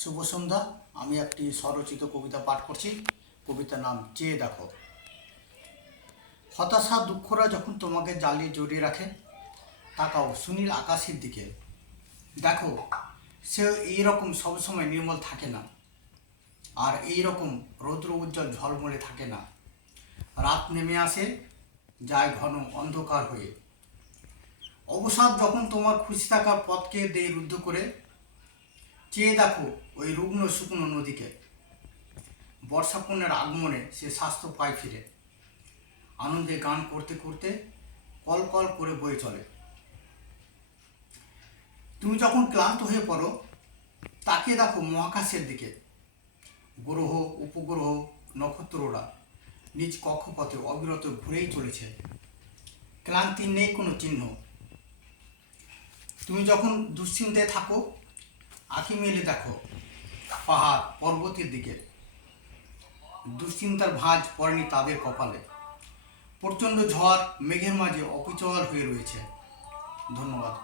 শুভ সন্ধ্যা। আমি একটি স্বরচিত কবিতা পাঠ করছি। কবিতার নাম চেয়ে দেখো। হতাশা দুঃখরা যখন তোমাকে জ্বালিয়ে জড়িয়ে রাখে, তাকাও সুনীল আকাশের দিকে। দেখো, সে এইরকম সবসময় নির্মল থাকে না, আর এইরকম রৌদ্র উজ্জ্বল ঝলমলে থাকে না। রাত নেমে আসে, যায় ঘন অন্ধকার হয়ে। অবসাদ যখন তোমার খুশি থাকার পথকে দেয় রুদ্ধ করে, চেয়ে দেখো ওই রুগ্ন শুকনো নদীকে। বর্ষাপূর্ণের আগমনে সে স্বাস্থ্য পায় ফিরে, আনন্দে গান করতে করতে কল কল করে বয়ে চলে। তুমি যখন ক্লান্ত হয়ে পড়ো, তাকিয়ে দেখো মহাকাশের দিকে। গ্রহ, উপগ্রহ, নক্ষত্ররা নিজ কক্ষপথে অবিরত ঘুরেই চলেছে, ক্লান্তির নেই কোনো চিহ্ন। তুমি যখন দুশ্চিন্তায় থাকো, আঁখি মেলে দেখো পাহাড় পর্বতের দিকে। দুশ্চিন্তার ভাঁজ পড়েনি তাদের কপালে। প্রচণ্ড ঝড় মেঘের মাঝে অবিচল হয়ে রয়েছে। ধন্যবাদ।